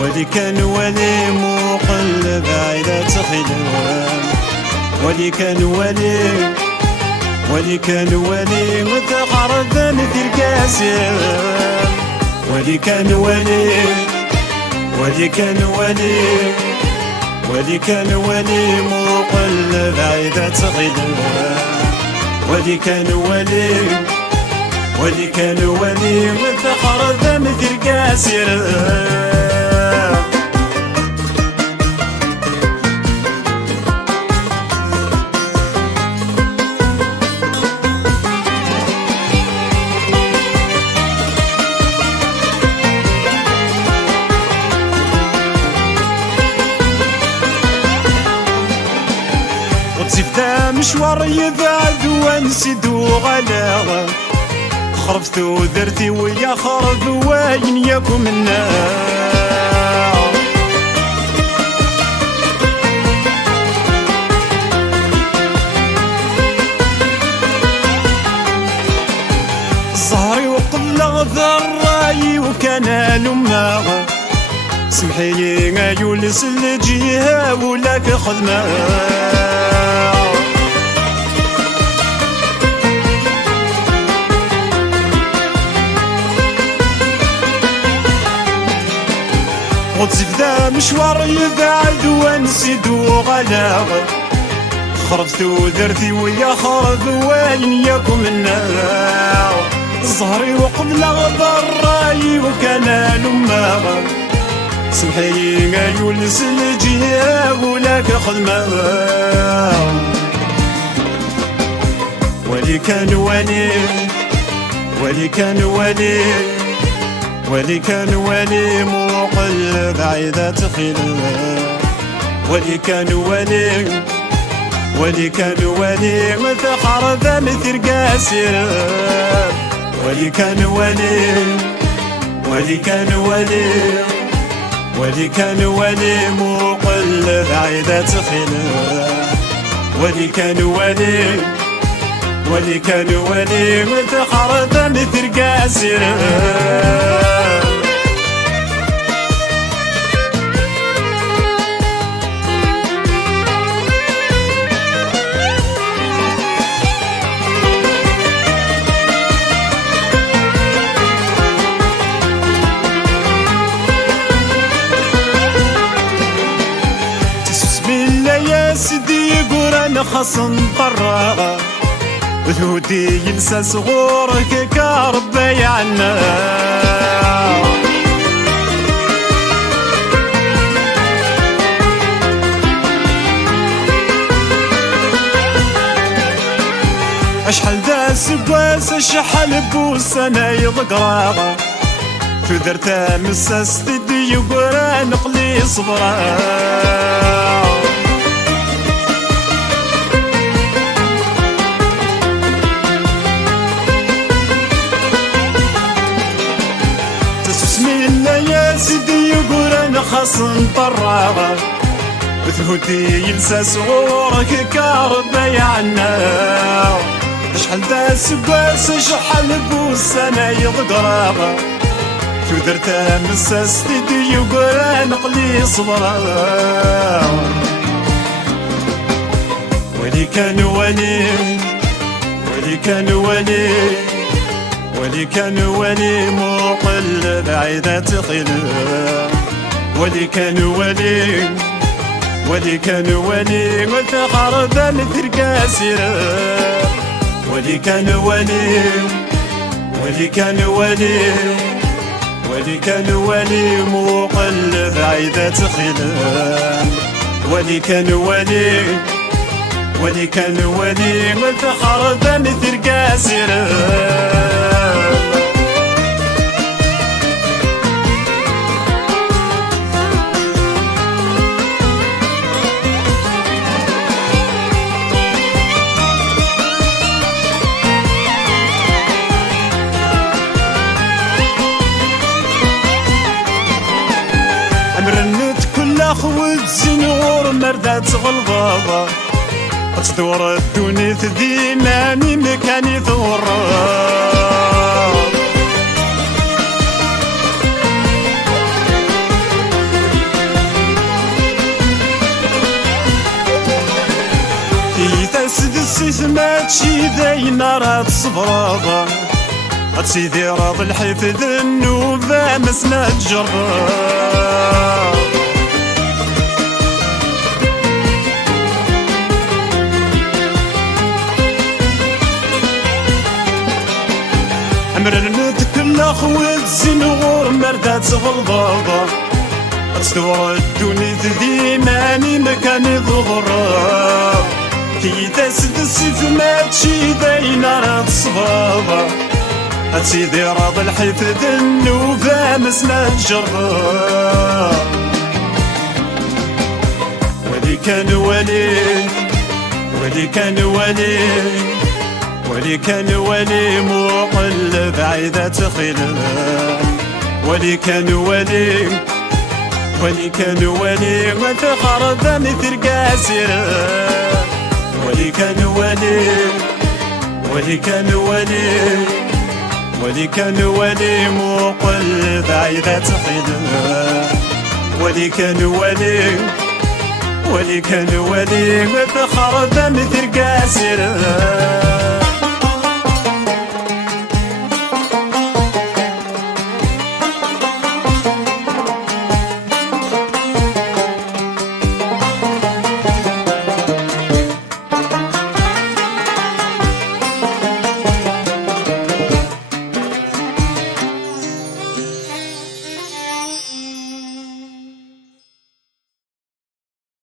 ولي كان ولي مقلب عيدة خلال ولي كان ولي متقرب مثل كاسر ولي كان ولي مقلب عيدة خلال ولي كان ولي متقرب مثل كاسر وتسيفتا مشوار يبعد ونسيدو غلاغ خربت ودرتي ويا خرب وين ياكم منا صهري وقبل ذراي وكان لما سمحي يولس الجهه ولاك خدمه وتسيف ذا مشوار يبعد ونسيدو غلاغ خربت ودرتي ويا خرب وين ياكم منا زهري وقبل ضراي وكان لما سمحي يولس الجهه ولاك خدمه ولي كان ولي مقلب عيدة خلال ولي كان ولي متقرب مثل قاسر ولي كان ولي مقلب عيدة خلال ولي كان ولي متقرب مثل قاسر سيدي قران خصن طراغ ذهودي ينسى صغورك كربي عنا اشحال ذا سباس اشحال بوسنا يضقراغ تدرتا مساس تدي قران قلي صبراغ سيدي يقولن خاصن طراغ بثهودي ينسى صغورك كربي عنا شحال ذا سباس شحال بوسنا يضقراغ تدرتا مساس سيدي يقولن قلي صبراغ ولي كان ولي مقلب عيدة خلال ولي كان ولي متقرب مثل قاسر ولي كان ولي مقلب عيدة خلال ولي كان ولي متقرب مثل قاسر مرنت كل اخوة زنور مردات غلظاظة تدور الدنيا ديما من مكاني ثورة السيف ماشي داين راه تصبر سيدي راض الحفظ النوبة مسنا تجرب عمر نتكل خوات زنغور مردات غلظاظة تدور الدنيا ديماني مكان ضغرا كي تسد السيف ماشي داين راه تصبر سيدي راض الحفظ النوبة مسنا تجرب ولي كان ولي كان ولي مقلب عيدة خلال ولي كان ولي وفخر ذني ترقاسر ولي كان ولي مقلب عيدة خلال ولي كان ولي وفخر ذني ترقاسر